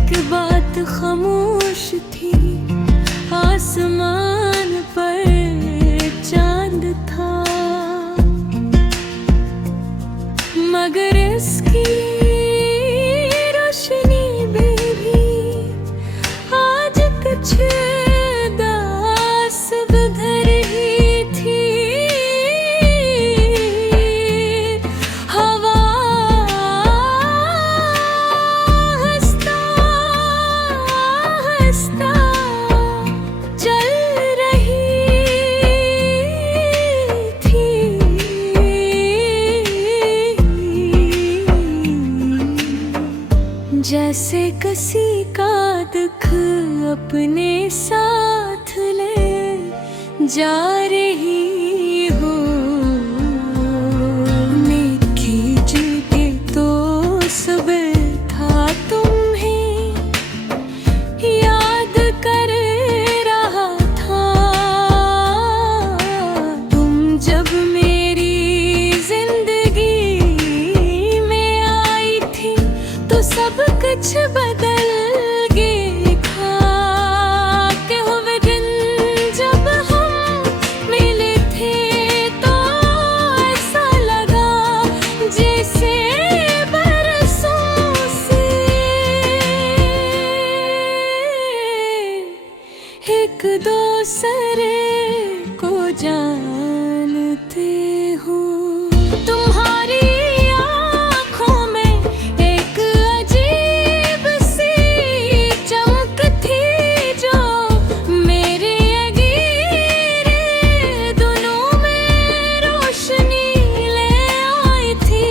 एक बात खामोश थी, आसमान पर चांद था, मगर इसकी रोशनी में भी आज कुछ दास गुजर रही थी। हवा हंसता हंसता चल रही थी। जैसे किसी का दुख अपने साथ ले जा रही हो, नेकी जीते तो सब था तुम्हें याद कर रहा था। तुम जब मेरी जिंदगी में आई थी तो सब कुछ बदल गया। के हुए दिन जब हम मिले थे तो ऐसा लगा जैसे बरसों से एक दूसरे को जानते हो। तुम्हारी आँखों में एक अजीब सी चमक थी जो मेरे अगीरे दिलों में रोशनी ले आई थी।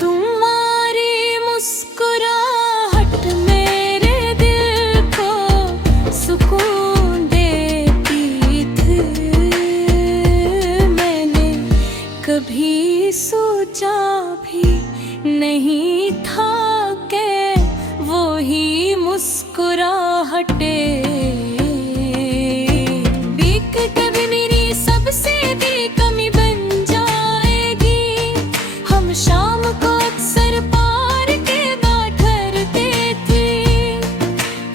तुम्हारी मुस्कुराहट मेरे दिल को सुकून देती थी। मैंने कभी सोचा भी नहीं था कि वो ही मुस्कुराहटे बीक कभी मेरी सबसे बड़ी कमी बन जाएगी। हम शाम को अक्सर पार्क के बैठते थे।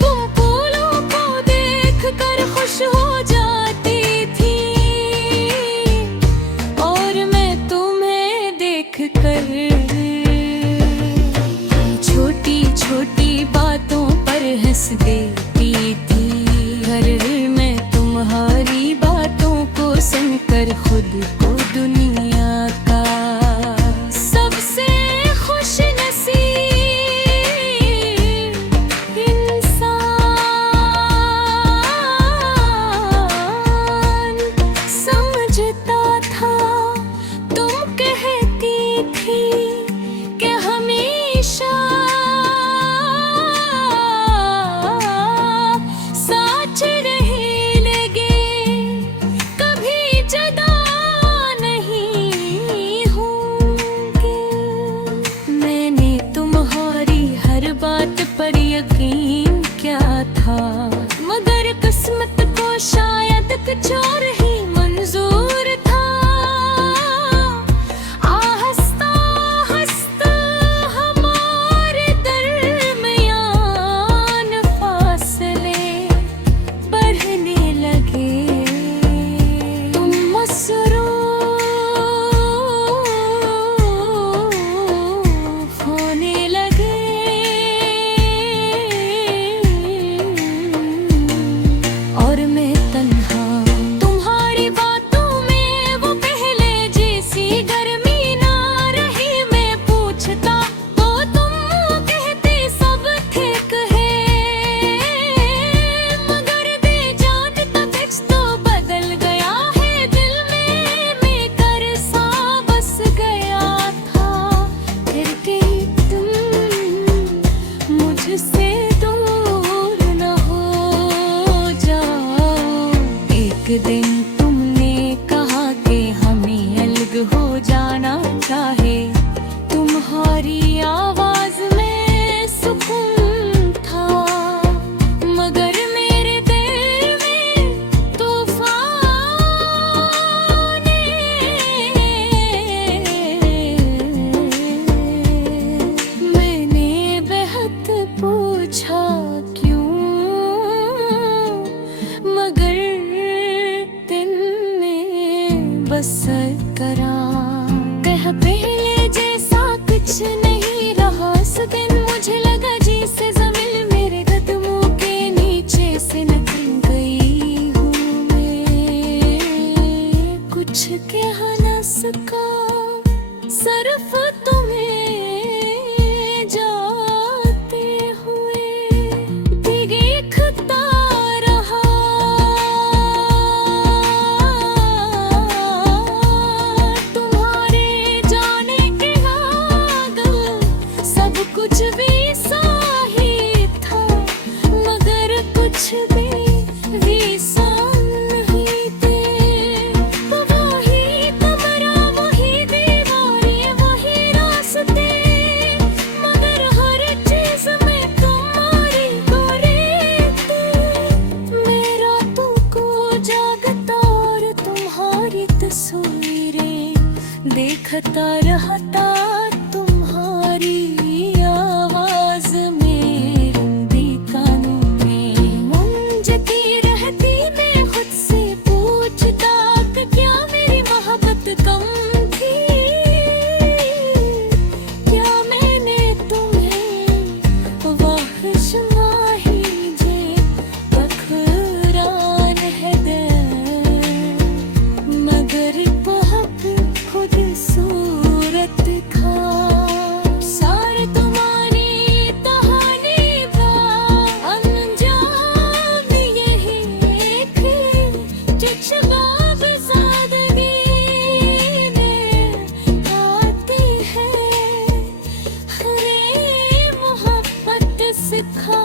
तुम फूलों को देख कर खुश हो जाती थी और मैं तुम्हें देख कर छोटी छोटी बातों पर हंस देती थी। घर में तुम्हारी बातों को सुनकर खुद को दुनिया का सबसे खुशनसीब इंसान समझता था। तुम कहती थी कि हमेशा साथ रहेंगे, कभी जुदा नहीं होंगे। मैंने तुम्हारी हर बात पर यकीन किया था, मगर किस्मत को शायद कुछ और ही मंजूर था। हंसता हंसता हमारे दरमियान फासले बढ़ने लगे। तुम मसरूफ होने लगे और मैं तन्हा। तुम्हारी बातों में वो पहले जैसी गर्मी ना रही। मैं पूछता तो तुम कहते सब ठीक है, मगर बेजानता कुछ तो बदल गया है। दिल में बेकर सा बस गया था। फिर कि तुम मुझसे दूर न हो जाओ। एक दिन तुमने कहा कि हमें अलग हो जाना चाहे। तुम्हारी आवाज में सुकून था, मगर मेरे दिल में तूफान मैंने बेहद पूछ रहता रहता तुम्हारी आवाज में रुंधी कानों में मुंजती रहती मैं खुद से पूछता कि क्या मेरी मोहब्बत कम थी, क्या मैंने तुम्हें वाहिश माही जे बखरान है दे, मगर बहुत खुद सूरत था सारे तुम्हारी कहानी का अंजाम यही एक चिचबाब सादगी में आती है, हरे मोहब्बत सिखा